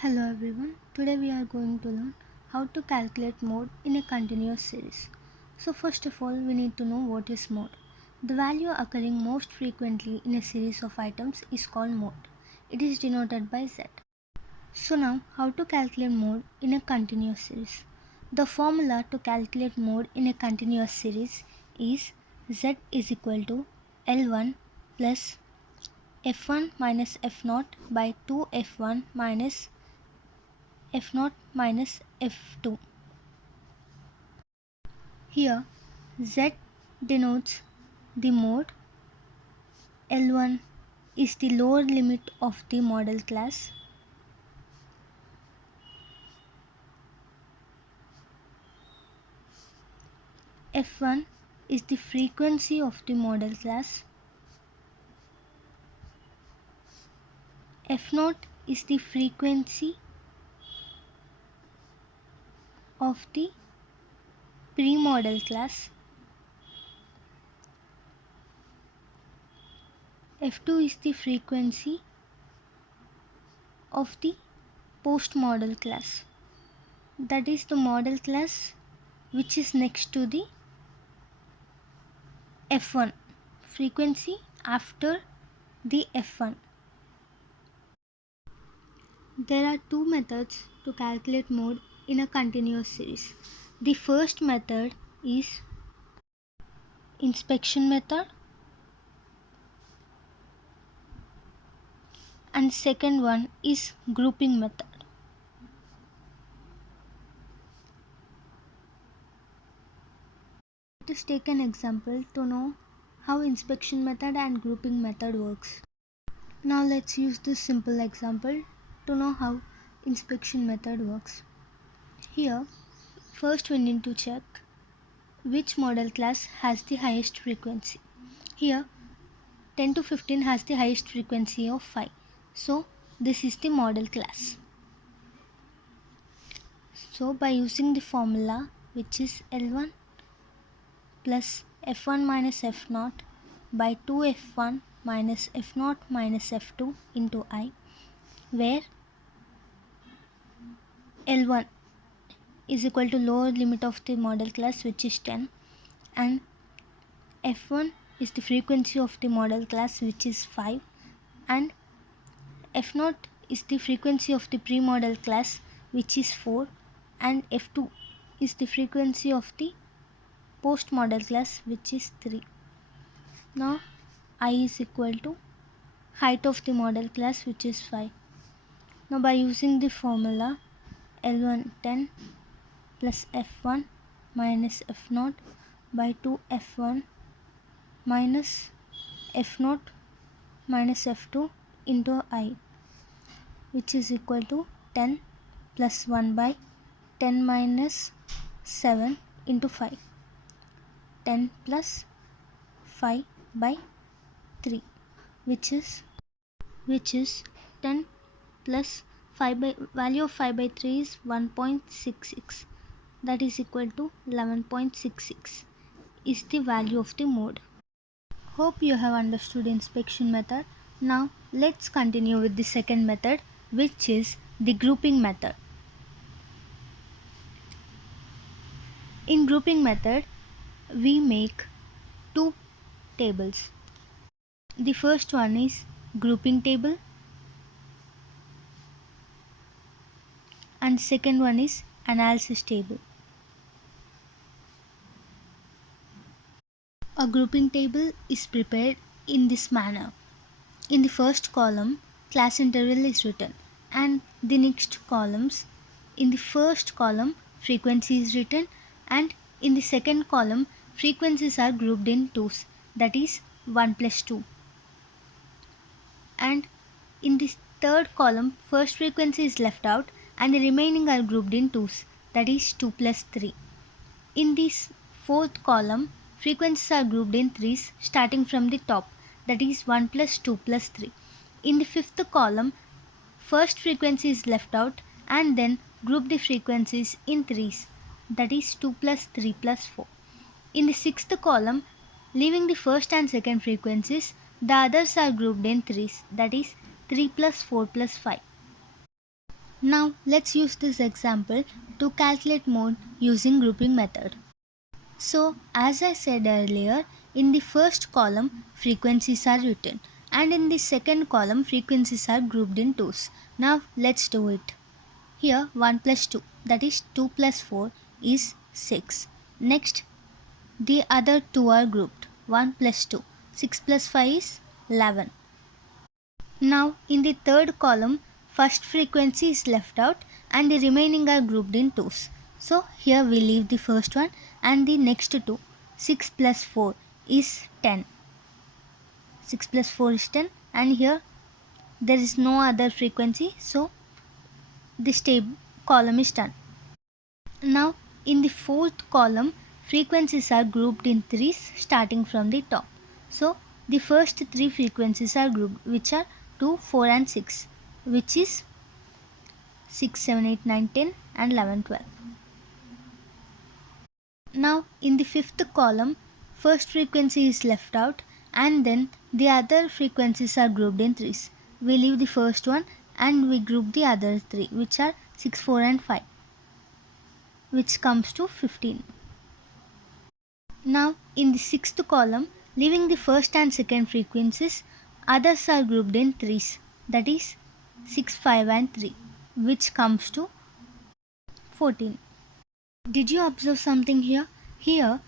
Hello everyone, today we are going to learn how to calculate mode in a continuous series. So first of all we need to know what is mode. The value occurring most frequently in a series of items is called mode. It is denoted by Z. So now how to calculate mode in a continuous series. The formula to calculate mode in a continuous series is Z is equal to L1 plus F1 minus F0 by 2F1 minus F0 minus F2. Here Z denotes the mode, L1 is the lower limit of the model class, F1 is the frequency of the model class, F0 is the frequency of the pre-model class, F2 is the frequency of the post-model class, that is the model class which is next to the F1 frequency after the F1. There are two methods to calculate mode in a continuous series. The first method is inspection method and second one is grouping method. Let us take an example to know how inspection method and grouping method works. Now let's use this simple example to know how inspection method works. Here first we need to check which model class has the highest frequency. Here 10 to 15 has the highest frequency of 5. So this is the model class. So by using the formula which is L1 plus F1 minus F0 by 2F1 minus F0 minus F2 into I, where L1 is equal to lower limit of the model class which is 10 and F1 is the frequency of the model class which is 5 and F0 is the frequency of the pre-model class which is 4 and F2 is the frequency of the post-model class which is 3. Now I is equal to height of the model class which is 5. Now by using the formula L1 10 plus F1 minus F0 by 2 F1 minus F0 minus F2 into I, which is equal to 10 plus 1 by 10 minus 7 into 5, 10 plus 5 by 3, which is 10 plus 5 by value of 5 by 3 is 1.66, that is equal to 11.66 is the value of the mode. Hope you have understood inspection method. Now let's continue with the second method, which is the grouping method. In grouping method we make two tables. The first one is grouping table and second one is analysis table. A grouping table is prepared in this manner. In the first column class interval is written and the next columns, in the first column frequency is written and in the second column frequencies are grouped in twos, that is 1 plus 2, and in the third column first frequency is left out and the remaining are grouped in twos, that is 2 plus 3. In this fourth column frequencies are grouped in threes starting from the top, that is 1 plus 2 plus 3. In the fifth column first frequency is left out and then group the frequencies in threes, that is 2 plus 3 plus 4. In the sixth column, leaving the first and second frequencies, the others are grouped in threes, that is 3 plus 4 plus 5. Now let's use this example to calculate mode using grouping method. So as I said earlier, in the first column frequencies are written and in the second column frequencies are grouped in twos. Now let's do it. Here 1 plus 2, that is 2 plus 4 is 6. Next the other two are grouped, 1 plus 2, 6 plus 5 is 11. Now in the third column first frequency is left out and the remaining are grouped in twos. So here we leave the first one and the next two. 6 plus 4 is 10. 6 plus 4 is 10 and here there is no other frequency, so this column is done. Now in the fourth column frequencies are grouped in threes starting from the top. So the first three frequencies are grouped, which are 2, 4 and 6, which is 6, 7, 8, 9, 10 and 11, 12. Now in the fifth column first frequency is left out and then the other frequencies are grouped in threes. We leave the first one and we group the other three, which are 6, 4 and 5, which comes to 15. Now in the sixth column, leaving the first and second frequencies, others are grouped in threes, that is 6, 5 and 3, which comes to 14. Did you observe something here? Here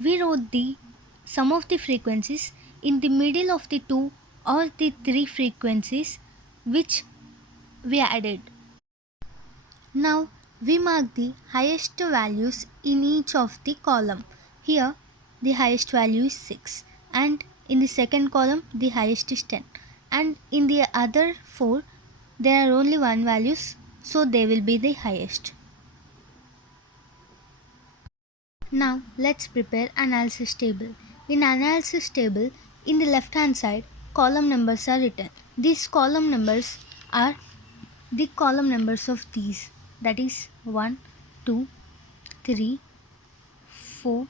we wrote the sum of the frequencies in the middle of the two or the three frequencies which we added. Now we mark the highest values in each of the column. Here the highest value is 6 and in the second column the highest is 10 and in the other 4 there are only 1 values, so they will be the highest. Now let's prepare analysis table. In analysis table, in the left hand side column numbers are written. These column numbers are the column numbers of these, that is 1, 2, 3, 4,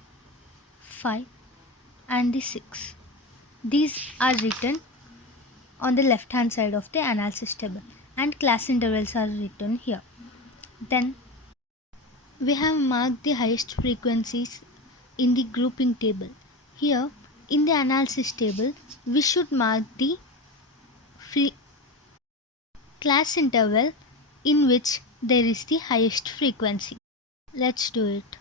5 and the 6. These are written on the left hand side of the analysis table and class intervals are written here. Then we have marked the highest frequencies in the grouping table. Here in the analysis table we should mark the class interval in which there is the highest frequency. Let's do it.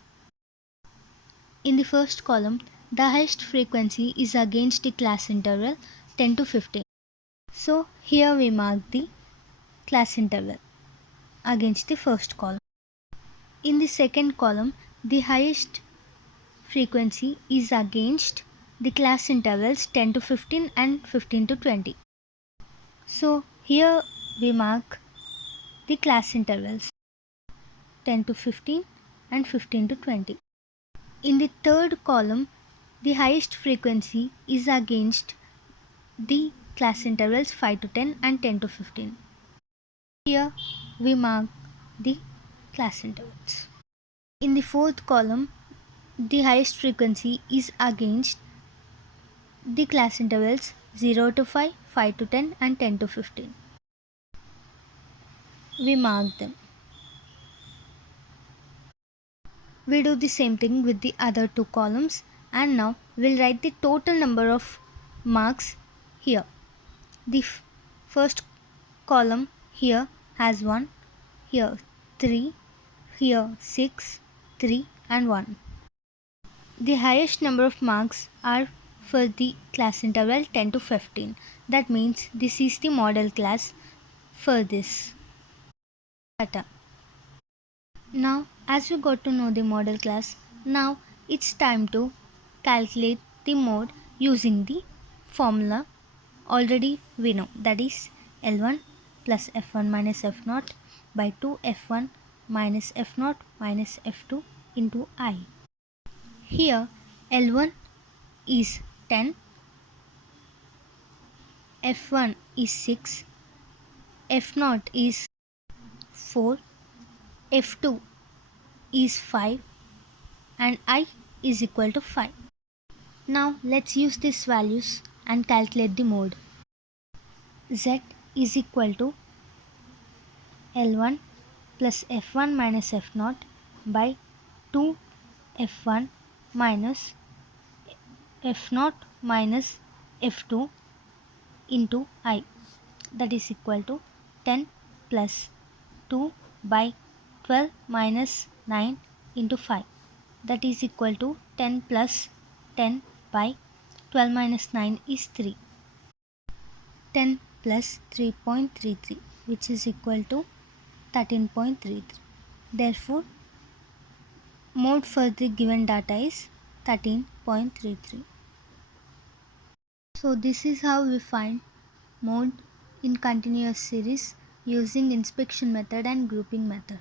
In the first column the highest frequency is against the class interval 10 to 15. So here we mark the class interval against the first column. In the second column, the highest frequency is against the class intervals 10 to 15 and 15 to 20. So here we mark the class intervals 10 to 15 and 15 to 20. In the third column, the highest frequency is against the class intervals 5 to 10 and 10 to 15. Here we mark the class intervals. In the fourth column, the highest frequency is against the class intervals 0 to 5, 5 to 10 and 10 to 15. We mark them. We do the same thing with the other two columns and now we'll write the total number of marks here. The first column here has 1, here 3, here 6, 3 and 1. The highest number of marks are for the class interval 10 to 15. That means this is the model class for this data. Now as we got to know the model class, now it's time to calculate the mode using the formula already we know, that is L1 plus F1 minus F0 by 2 F1 minus F0 minus F2 into I. Here L1 is 10, F1 is 6, F0 is 4, F2 is 5 and I is equal to 5. Now let's use these values and calculate the mode. Z is equal to L1 plus F1 minus F0 by 2 F1 minus F0 minus F2 into I, that is equal to 10 plus 2 by 12 minus 9 into 5, that is equal to 10 plus 10 by 12 minus 9 is 3. 10 plus 3.33, which is equal to 13.33. Therefore, mode for the given data is 13.33. So this is how we find mode in continuous series using inspection method and grouping method.